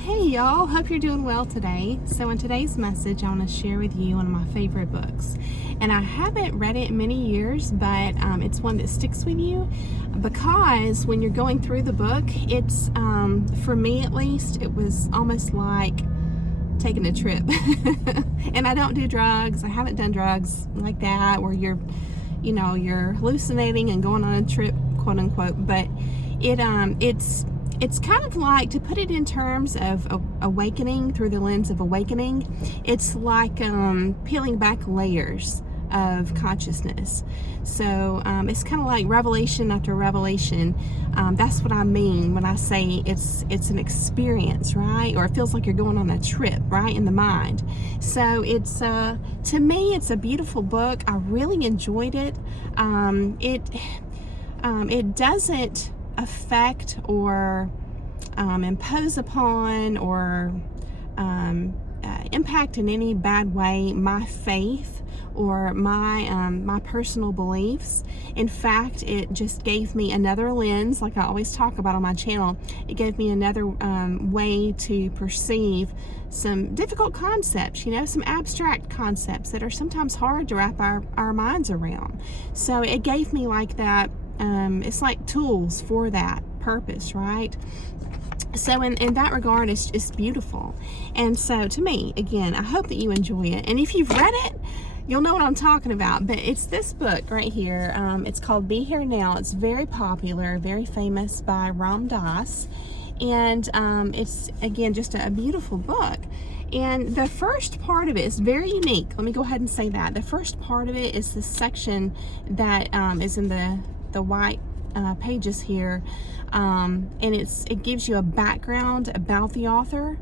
Hey y'all, hope you're doing well today. So in today's message, I want to share with you one of my favorite books. And I haven't read it in many years, but it's one that sticks with you because when you're going through the book, it's, for me at least, it was almost like taking a trip. And I don't do drugs. I haven't done drugs like that where you're hallucinating and going on a trip, quote unquote, but it's kind of like, to put it in terms of awakening through the lens of awakening, it's like peeling back layers of consciousness. So it's kind of like revelation after revelation. That's what I mean when I say it's an experience, right? Or it feels like you're going on a trip, right, in the mind. So it's to me, it's a beautiful book. I really enjoyed it. It doesn't affect or impose upon or impact in any bad way my faith or my personal beliefs. In fact, it just gave me another lens, like I always talk about on my channel. It gave me another way to perceive some difficult concepts, some abstract concepts that are sometimes hard to wrap our minds around. So it gave me like that. It's like tools for that purpose, right? So in that regard, it's beautiful. And so to me, again, I hope that you enjoy it. And if you've read it, you'll know what I'm talking about. But it's this book right here. It's called Be Here Now. It's very popular, very famous by Ram Dass. And it's, again, just a beautiful book. And the first part of it is very unique. Let me go ahead and say that. The first part of it is the section that is in the white pages here, and it gives you a background about the author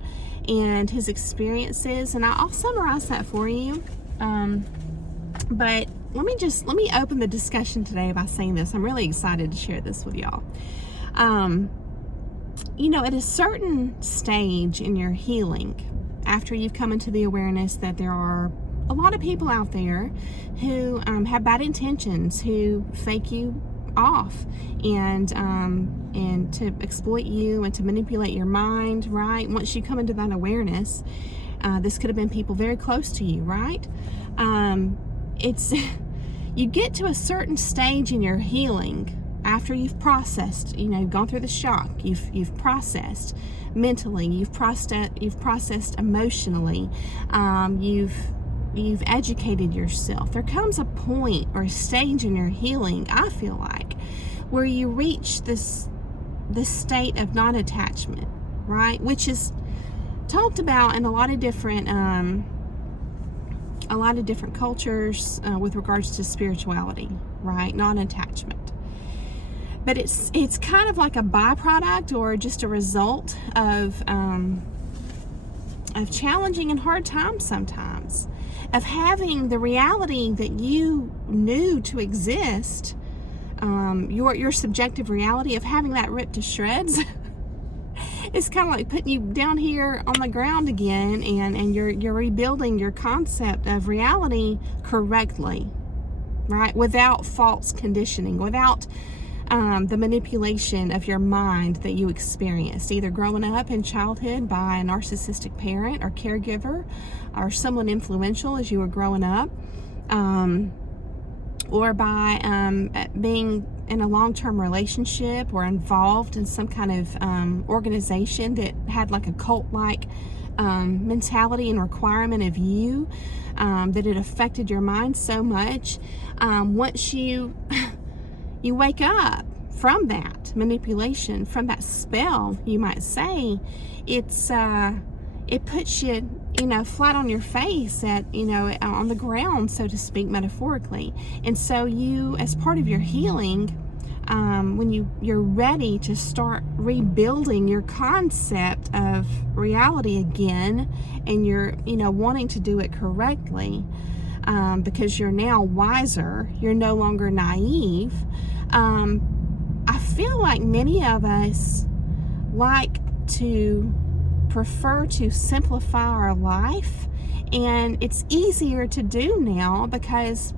and his experiences, and I'll summarize that for you. But let me open the discussion today by saying this. I'm really excited to share this with y'all. At a certain stage in your healing, after you've come into the awareness that there are a lot of people out there who have bad intentions, who fake you off and to exploit you and to manipulate your mind, right? Once you come into that awareness, this could have been people very close to you, right? It's you get to a certain stage in your healing after you've processed, gone through the shock, you've processed mentally, you've processed emotionally, you've educated yourself. There comes a point or a stage in your healing, I feel like, where you reach this state of non-attachment, right? Which is talked about in a lot of different cultures with regards to spirituality, right? Non-attachment. But it's kind of like a byproduct or just a result of challenging and hard times sometimes, of having the reality that you knew to exist, your subjective reality, of having that ripped to shreds. It's kind of like putting you down here on the ground again, and you're rebuilding your concept of reality correctly, right? Without false conditioning, without the manipulation of your mind that you experienced, either growing up in childhood by a narcissistic parent or caregiver or someone influential as you were growing up, or by being in a long-term relationship or involved in some kind of organization that had like a cult-like mentality and requirement of you, that it affected your mind so much. Once you wake up from that manipulation, from that spell, you might say, it puts you, flat on your face on the ground, so to speak, metaphorically. And so you, as part of your healing, when you're ready to start rebuilding your concept of reality again, and you're, wanting to do it correctly, because you're now wiser, you're no longer naive. I feel like many of us like to prefer to simplify our life, and it's easier to do now because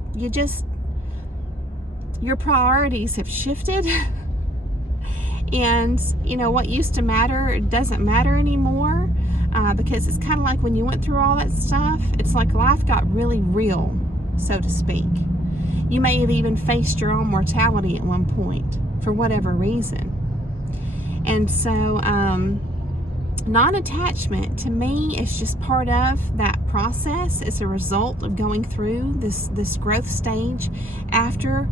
your priorities have shifted And what used to matter doesn't matter anymore, because it's kind of like when you went through all that stuff, it's like life got really real, so to speak. You may have even faced your own mortality at one point for whatever reason. And so non-attachment to me is just part of that process. It's a result of going through this growth stage after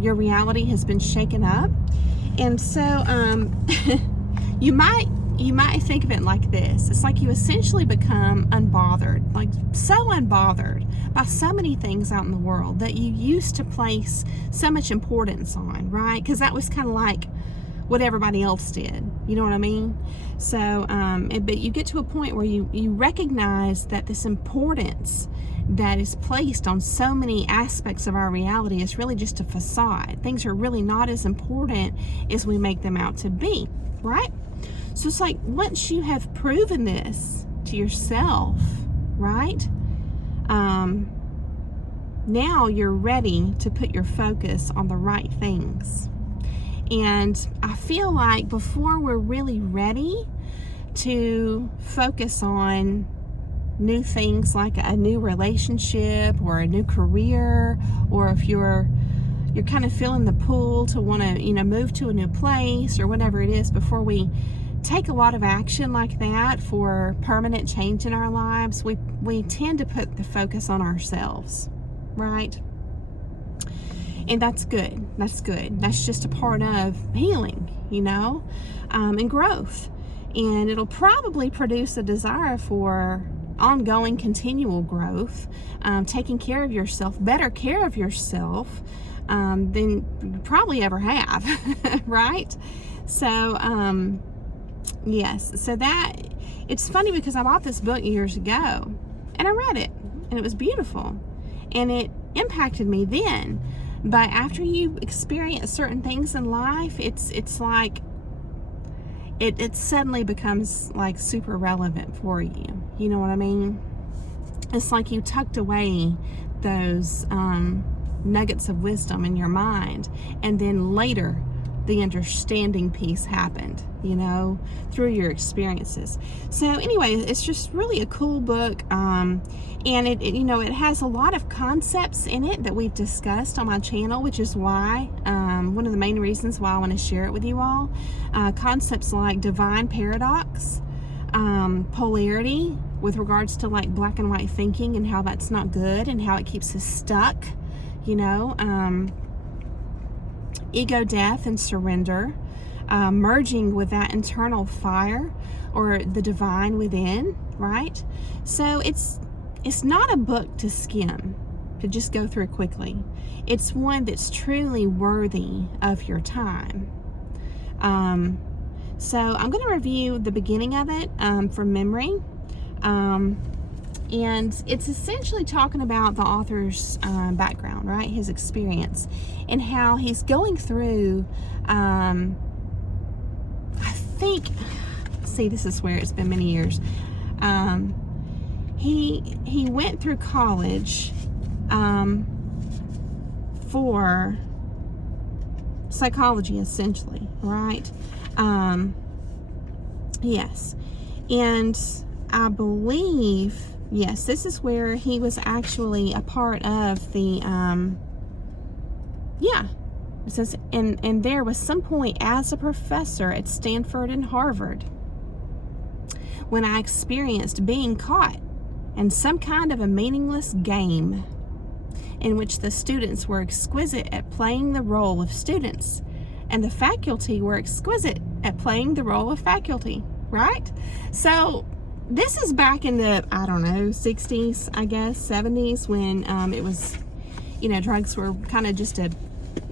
your reality has been shaken up. And so you might think of it like this. It's like you essentially become unbothered, like so unbothered by so many things out in the world that you used to place so much importance on, right? Because that was kind of like what everybody else did. You know what I mean? So, but you get to a point where you recognize that this importance that is placed on so many aspects of our reality is really just a facade. Things are really not as important as we make them out to be, right? So it's like once you have proven this to yourself, right? Now you're ready to put your focus on the right things. And I feel like before we're really ready to focus on new things like a new relationship or a new career, or if you're kind of feeling the pull to want to move to a new place or whatever it is, before we take a lot of action like that for permanent change in our lives, we tend to put the focus on ourselves, right? And that's good. That's good. That's just a part of healing, and growth. And it'll probably produce a desire for ongoing, continual growth, taking care of yourself, better care of yourself than you probably ever have, right? So, yes. So that, it's funny because I bought this book years ago and I read it and it was beautiful and it impacted me then. But after you experience certain things in life, it's like it suddenly becomes like super relevant for you. You know what I mean? It's like you tucked away those nuggets of wisdom in your mind, and then later the understanding piece happened, through your experiences. So anyway, it's just really a cool book. And it has a lot of concepts in it that we've discussed on my channel, which is why, one of the main reasons why I want to share it with you all. Concepts like divine paradox, polarity with regards to like black and white thinking and how that's not good and how it keeps us stuck, ego death and surrender, merging with that internal fire or the divine within, right? So it's not a book to skim, to just go through quickly. It's one that's truly worthy of your time. So I'm going to review the beginning of it from memory. And it's essentially talking about the author's background, right? His experience and how he's going through, this is where it's been many years. He went through college for psychology, essentially, right? Yes. And I believe, yes, this is where he was actually a part of the, it says, and there was some point as a professor at Stanford and Harvard when I experienced being caught in some kind of a meaningless game in which the students were exquisite at playing the role of students and the faculty were exquisite at playing the role of faculty, right? So this is back in the, 60s, I guess, 70s, when it was, drugs were kind of just a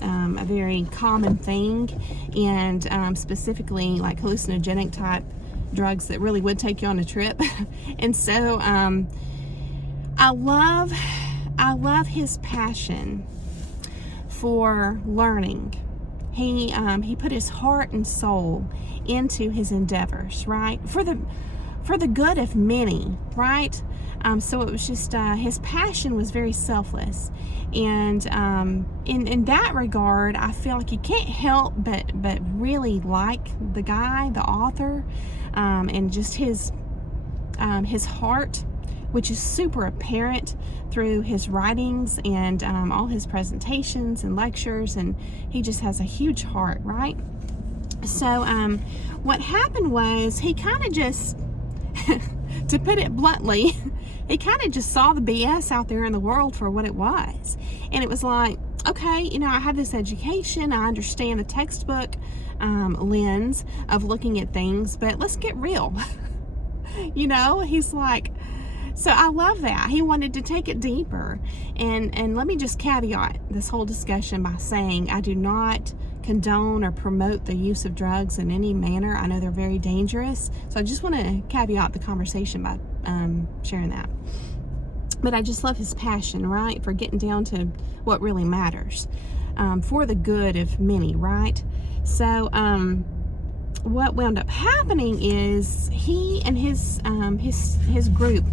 very common thing, and specifically like hallucinogenic type drugs that really would take you on a trip. And so I love his passion for learning. He put his heart and soul into his endeavors, right? For the good of many, right? So it was just, his passion was very selfless. And in that regard, I feel like you can't help but really like the guy, the author, and just his heart, which is super apparent through his writings and all his presentations and lectures, and he just has a huge heart, right? So what happened was he kind of just, to put it bluntly, he kind of just saw the BS out there in the world for what it was. And it was like, okay, you know, I have this education, I understand the textbook lens of looking at things, but let's get real. You know, he's like, so I love that. He wanted to take it deeper. And let me just caveat this whole discussion by saying I do not condone or promote the use of drugs in any manner. I know they're very dangerous. So I just want to caveat the conversation by sharing that. But I just love his passion, right, for getting down to what really matters, for the good of many, right? So what wound up happening is he and his group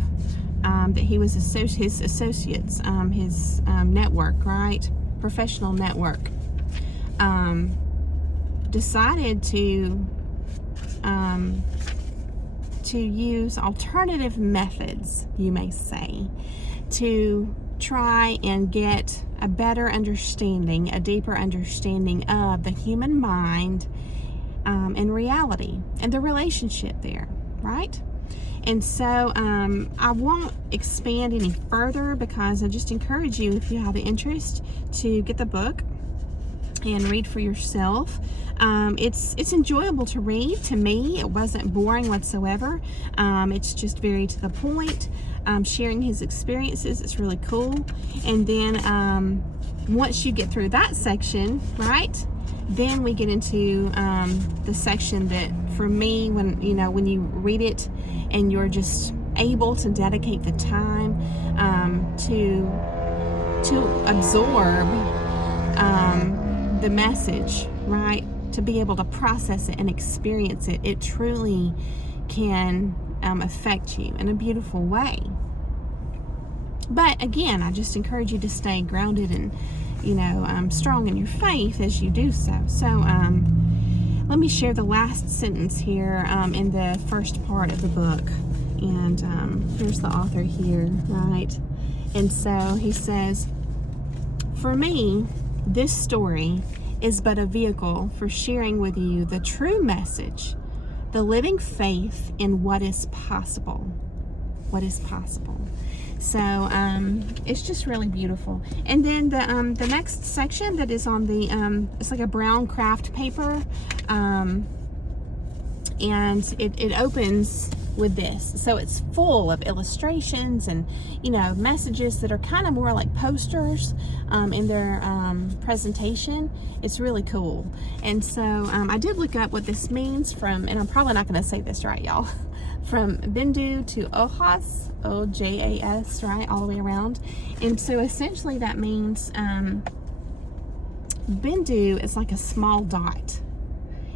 that he was his associates, his network, right, professional network, decided to use alternative methods, you may say, to try and get a better understanding, a deeper understanding of the human mind and reality and the relationship there, right? And so I won't expand any further because I just encourage you, if you have the interest, to get the book and read for yourself. It's enjoyable to read. To me, it wasn't boring whatsoever. It's just very to the point. Sharing his experiences, it's really cool. And then once you get through that section, right, then we get into the section that, for me, when you read it and you're just able to dedicate the time to absorb the message, right, to be able to process it and experience it, it truly can affect you in a beautiful way. But again, I just encourage you to stay grounded and strong in your faith as you do so. So let me share the last sentence here in the first part of the book. And here's the author here, right? And so he says, "For me, this story is but a vehicle for sharing with you the true message, the living faith in what is possible." What is possible. So it's just really beautiful. And then the next section that is on the it's like a brown craft paper, and it opens with this. So it's full of illustrations and messages that are kind of more like posters in their presentation. It's really cool. And so I did look up what this means from, and I'm probably not going to say this right, y'all, from Bindu to Ojas, O-J-A-S, right, all the way around. And so essentially that means Bindu is like a small dot,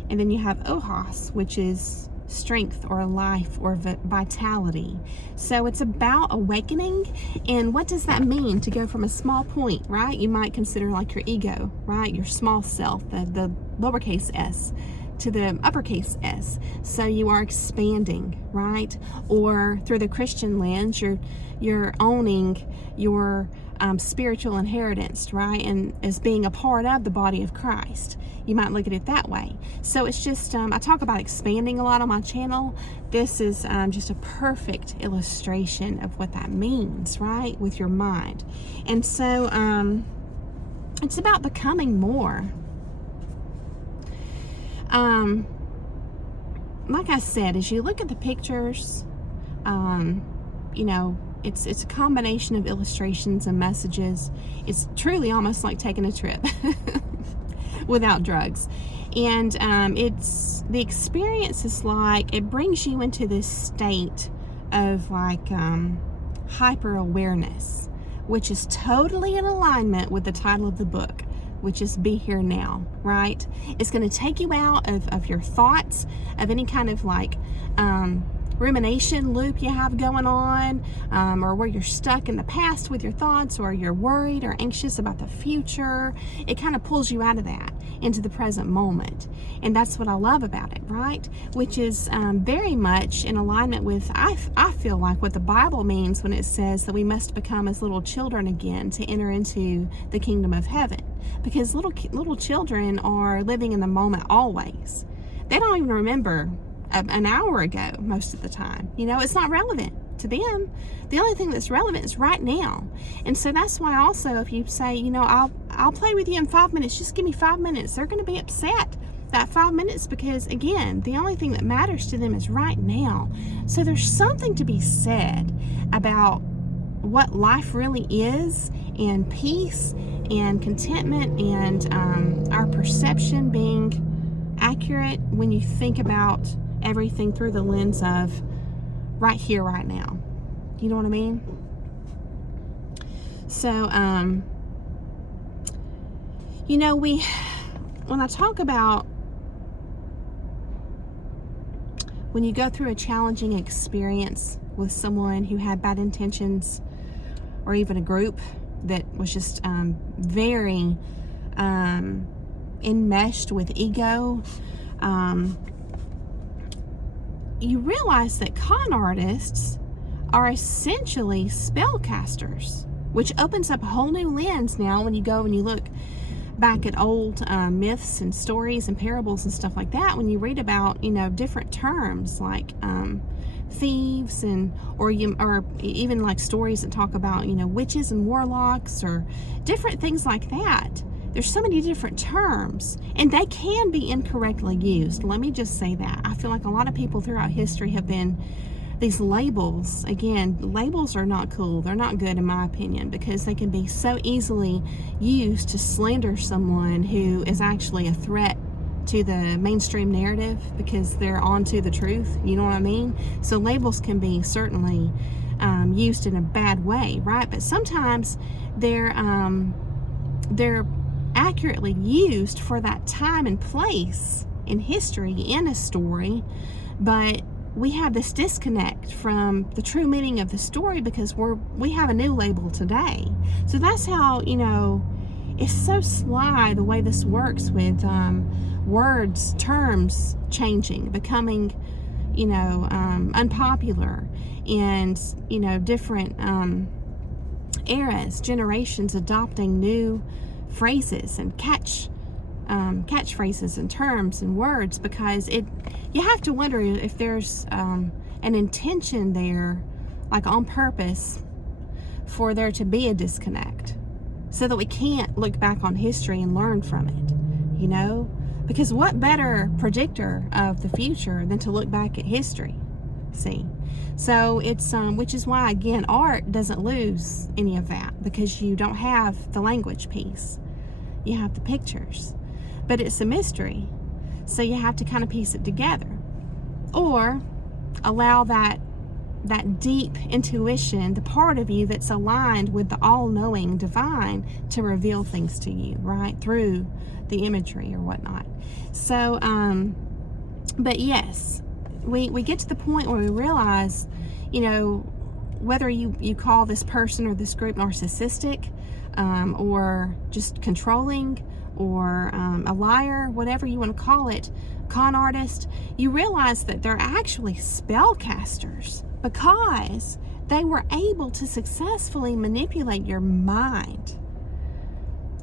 and then you have Ojas, which is strength or life or vitality. So it's about awakening. And what does that mean, to go from a small point, right? You might consider like your ego, right, your small self, the lowercase s, to the uppercase S. So you are expanding, right? Or through the Christian lens, you're owning your spiritual inheritance, right? And as being a part of the body of Christ. You might look at it that way. So it's just, I talk about expanding a lot on my channel. This is just a perfect illustration of what that means, right? With your mind. And so it's about becoming more. Like I said, as you look at the pictures, it's a combination of illustrations and messages. It's truly almost like taking a trip without drugs. And it's, the experience is like, it brings you into this state of like hyper awareness, which is totally in alignment with the title of the book, which is Be Here Now, right? It's going to take you out of your thoughts, of any kind of like rumination loop you have going on, or where you're stuck in the past with your thoughts, or you're worried or anxious about the future. It kind of pulls you out of that into the present moment. And that's what I love about it, right? Which is very much in alignment with, I feel like, what the Bible means when it says that we must become as little children again to enter into the kingdom of heaven. Because little children are living in the moment always. They don't even remember an hour ago most of the time. It's not relevant to them. The only thing that's relevant is right now. And so that's why also, if you say, I'll play with you in 5 minutes, just give me 5 minutes, they're going to be upset that 5 minutes, because again, the only thing that matters to them is right now. So there's something to be said about what life really is, and peace and contentment, and our perception being accurate when you think about everything through the lens of right here, right now. You know what I mean? So, when I talk about when you go through a challenging experience with someone who had bad intentions, or even a group that was just very enmeshed with ego, you realize that con artists are essentially spellcasters, which opens up a whole new lens now when you go and you look back at old myths and stories and parables and stuff like that. When you read about different terms like thieves, or even like stories that talk about witches and warlocks, or different things like that. There's so many different terms, and they can be incorrectly used. Let me just say that. I feel like a lot of people throughout history have been these labels. Again, labels are not cool. They're not good, in my opinion, because they can be so easily used to slander someone who is actually a threat to the mainstream narrative, because they're onto the truth. You know what I mean? So labels can be certainly used in a bad way, right? But sometimes they're accurately used for that time and place in history, in a story, but we have this disconnect from the true meaning of the story because we have a new label today. So that's how, it's so sly the way this works with words, terms changing, becoming, unpopular, and, different eras, generations adopting new phrases and catchphrases and terms and words, because you have to wonder if there's an intention there, like on purpose, for there to be a disconnect, so that we can't look back on history and learn from it, because what better predictor of the future than to look back at history? See? So it's which is why, again, art doesn't lose any of that, because you don't have the language piece. You have the pictures, but it's a mystery, so you have to kind of piece it together, or allow that deep intuition, the part of you that's aligned with the all-knowing divine, to reveal things to you, right, through the imagery or whatnot. So but yes, we get to the point where we realize, whether you call this person or this group narcissistic, or just controlling, or a liar, whatever you want to call it, con artist, you realize that they're actually spellcasters, because they were able to successfully manipulate your mind.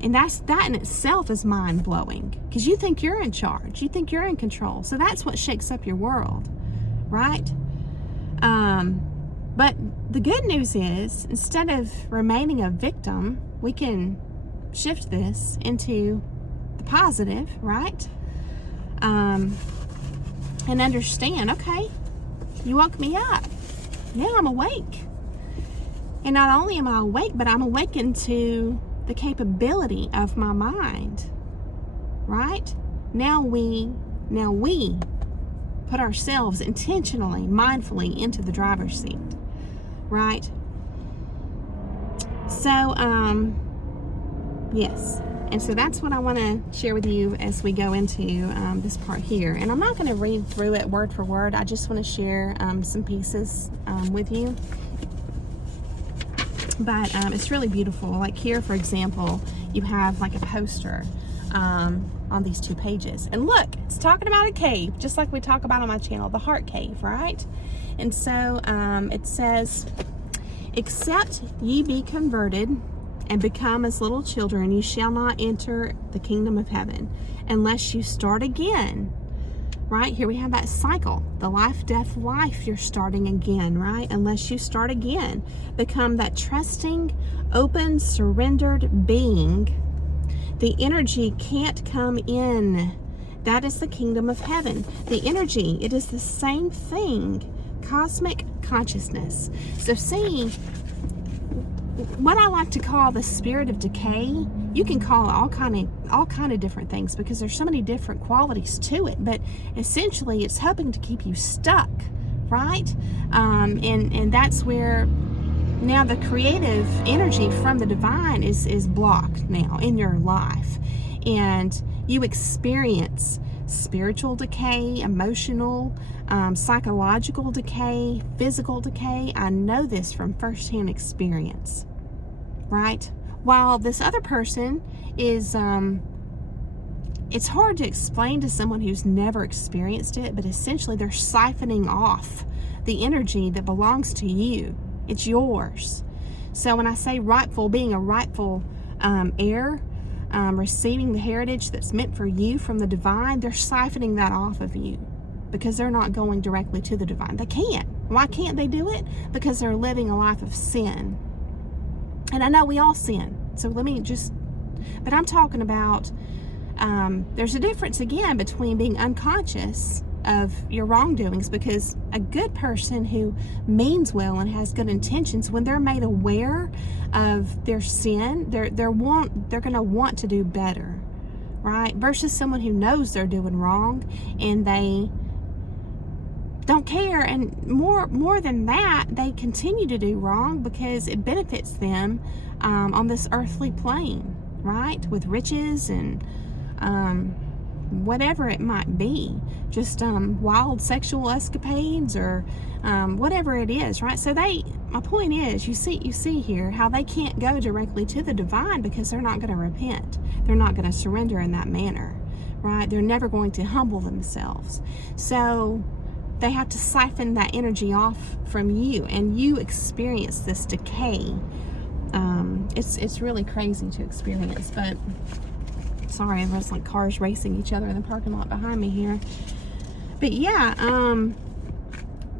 And that in itself is mind-blowing, because you think you're in charge, you think you're in control. So that's what shakes up your world, right? But the good news is, instead of remaining a victim, we can shift this into the positive, right? And understand, okay, you woke me up. Now I'm awake. And not only am I awake, but I'm awakened to the capability of my mind, right? Now we put ourselves intentionally, mindfully into the driver's seat, right? So, yes. And so that's what I want to share with you as we go into this part here. And I'm not going to read through it word for word. I just want to share some pieces with you. But it's really beautiful. Like here, for example, you have like a poster on these 2 pages. And look, it's talking about a cave, just like we talk about on my channel, the heart cave, right? And so it says, except ye be converted and become as little children, you shall not enter the kingdom of heaven unless you start again. Right? Here we have that cycle. The life, death, life, you're starting again, right? Unless you start again. Become that trusting, open, surrendered being. The energy can't come in. That is the kingdom of heaven. The energy, it is the same thing. Cosmic consciousness. So see, what I like to call the spirit of decay, you can call it all kind of different things because there's so many different qualities to it. But essentially, it's helping to keep you stuck, right? And that's where now the creative energy from the divine is blocked now in your life, and you experience spiritual decay, emotional, psychological decay, physical decay. I know this from firsthand experience, right? While this other person is, it's hard to explain to someone who's never experienced it, but essentially they're siphoning off the energy that belongs to you. It's yours. So when I say rightful, being a rightful heir, receiving the heritage that's meant for you from the divine, they're siphoning that off of you because they're not going directly to the divine. They can't. Why can't they do it? Because they're living a life of sin. And I know we all sin. So let me just, but I'm talking about, there's a difference again between being unconscious of your wrongdoings, because a good person who means well and has good intentions, when they're made aware of their sin, they're going to want to do better, right? Versus someone who knows they're doing wrong and they don't care, and more than that, they continue to do wrong because it benefits them on this earthly plane, right? With riches and whatever it might be, just wild sexual escapades or whatever it is, right? So my point is, you see here how they can't go directly to the divine because they're not going to repent. They're not going to surrender in that manner, right? They're never going to humble themselves. So they have to siphon that energy off from you, and you experience this decay. It's really crazy to experience, but sorry, there's like cars racing each other in the parking lot behind me here. But yeah,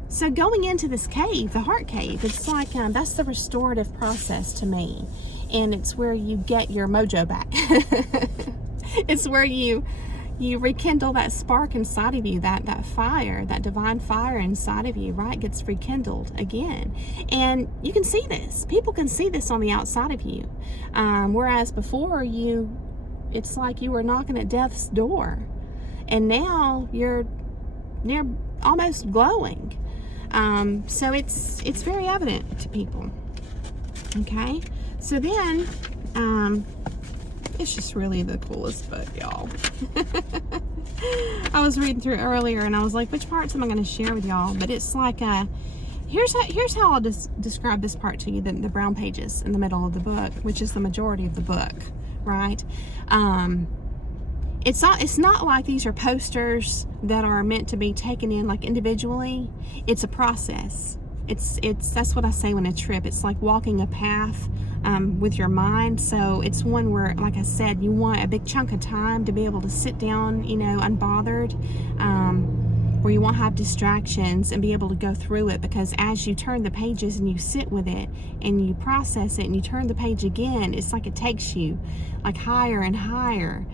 so going into this cave, the heart cave, it's like, that's the restorative process to me. And it's where you get your mojo back. It's where you rekindle that spark inside of you, that fire, that divine fire inside of you, right? Gets rekindled again. And you can see this. People can see this on the outside of you. Whereas before it's like you were knocking at death's door. And now you're almost glowing. So it's very evident to people. Okay? So then, it's just really the coolest book, y'all. I was reading through it earlier and I was like, which parts am I going to share with y'all? But it's like, here's how I'll describe this part to you, the brown pages in the middle of the book, which is the majority of the book, right? It's not like these are posters that are meant to be taken in like individually. It's a process. That's what I say when a trip. It's like walking a path with your mind. So it's one where, like I said, you want a big chunk of time to be able to sit down, unbothered, where you won't have distractions and be able to go through it. Because as you turn the pages and you sit with it and you process it and you turn the page again, it's like it takes you like higher and higher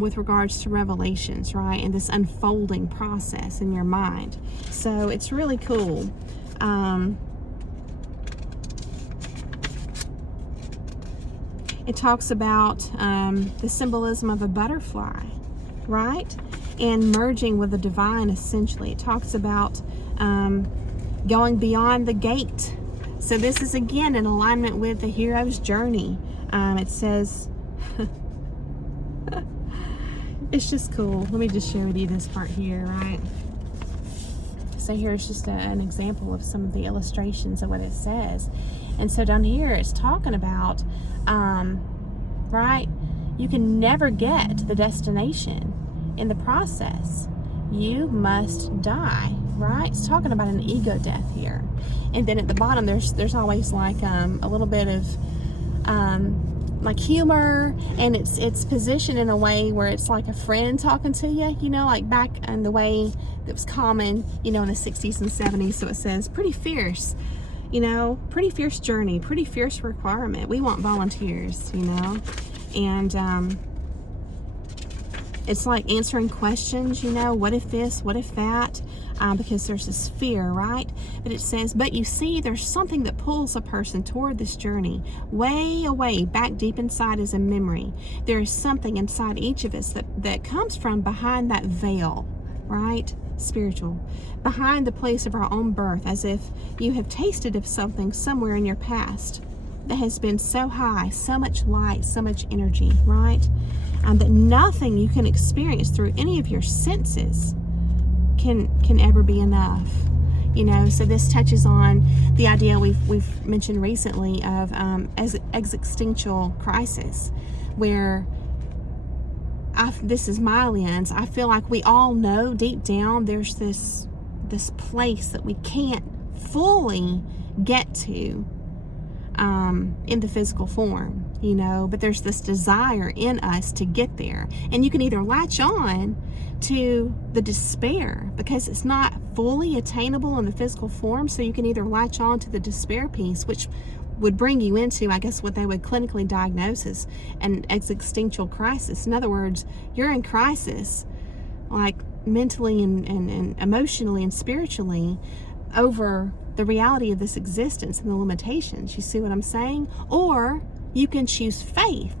with regards to revelations, right? And this unfolding process in your mind. So it's really cool. It talks about the symbolism of a butterfly, right? And merging with the divine, essentially. It talks about going beyond the gate. So this is again in alignment with the hero's journey. It says, It's just cool. Let me just share with you this part here, right? So here's just an example of some of the illustrations of what it says. And so down here it's talking about, right? You can never get to the destination in the process. You must die, right? It's talking about an ego death here. And then at the bottom, there's always like a little bit of like humor, and it's positioned in a way where it's like a friend talking to you, you know, like back in the way that was common, you know, in the 60s and 70s. So it says pretty fierce, you know, pretty fierce journey, pretty fierce requirement. We want volunteers, you know, and it's like answering questions, you know, what if this, what if that, because there's this fear, right? But it says, but you see, there's something that pulls a person toward this journey. Way away, back deep inside is a memory. There is something inside each of us that comes from behind that veil, right? Spiritual. Behind the place of our own birth, as if you have tasted of something somewhere in your past that has been so high, so much light, so much energy, right? That nothing you can experience through any of your senses can ever be enough, you know. So this touches on the idea we've mentioned recently of existential crisis, where this is my lens. I feel like we all know deep down there's this place that we can't fully get to in the physical form, you know, but there's this desire in us to get there. And you can either latch on to the despair because it's not fully attainable in the physical form, so you can either latch on to the despair piece, which would bring you into, I guess, what they would clinically diagnose as an existential crisis. In other words, you're in crisis, like mentally and emotionally and spiritually, over the reality of this existence and the limitations. You see what I'm saying? Or you can choose faith,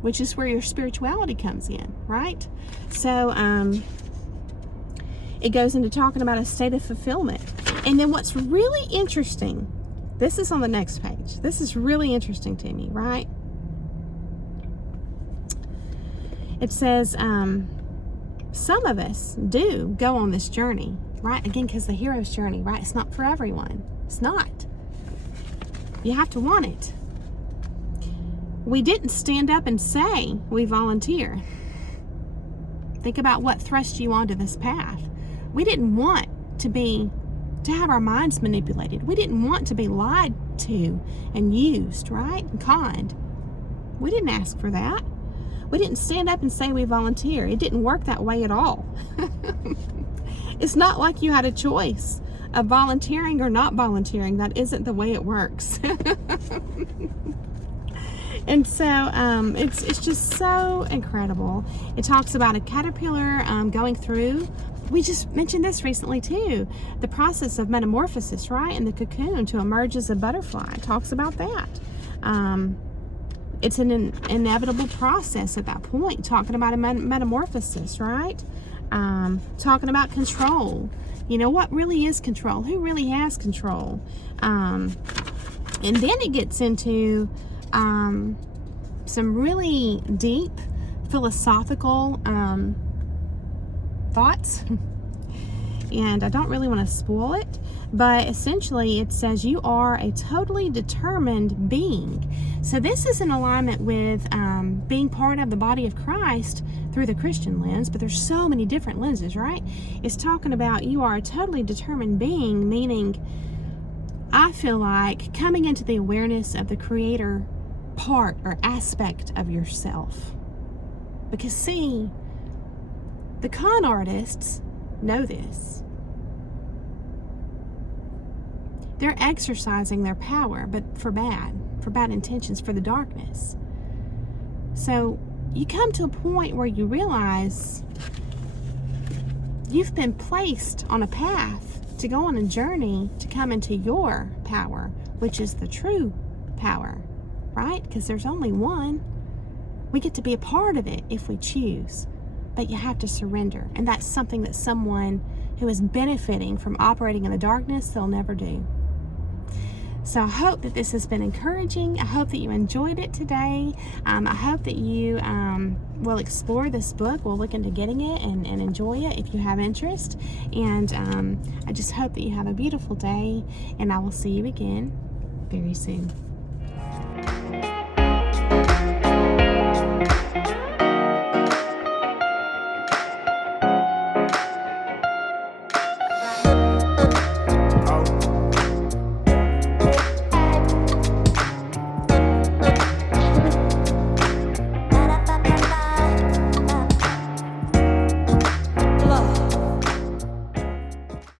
which is where your spirituality comes in, right? So it goes into talking about a state of fulfillment. And then what's really interesting, this is on the next page. This is really interesting to me, right? It says, some of us do go on this journey, right? Again, because the hero's journey, right? It's not for everyone. It's not. You have to want it. We didn't stand up and say we volunteer. Think about what thrust you onto this path. We didn't want to have our minds manipulated. We didn't want to be lied to and used, right? And conned. We didn't ask for that. We didn't stand up and say we volunteer. It didn't work that way at all. It's not like you had a choice of volunteering or not volunteering. That isn't the way it works. And so it's just so incredible. It talks about a caterpillar going through, we just mentioned this recently too, the process of metamorphosis, right? In the cocoon to emerge as a butterfly. It talks about that. It's an inevitable process at that point, talking about a metamorphosis, right? Talking about control. You know, what really is control? Who really has control? And then it gets into some really deep philosophical thoughts. And I don't really want to spoil it, but essentially it says you are a totally determined being. So this is in alignment with being part of the body of Christ through the Christian lens, but there's so many different lenses, right? It's talking about you are a totally determined being, meaning I feel like coming into the awareness of the creator part or aspect of yourself. Because see, the con artists know this. They're exercising their power, but for bad intentions, for the darkness. So you come to a point where you realize you've been placed on a path to go on a journey to come into your power, which is the true power, right? Because there's only one. We get to be a part of it if we choose, but you have to surrender. And that's something that someone who is benefiting from operating in the darkness, they'll never do. So I hope that this has been encouraging. I hope that you enjoyed it today. I hope that you will explore this book. We'll look into getting it and enjoy it if you have interest. And I just hope that you have a beautiful day, and I will see you again very soon.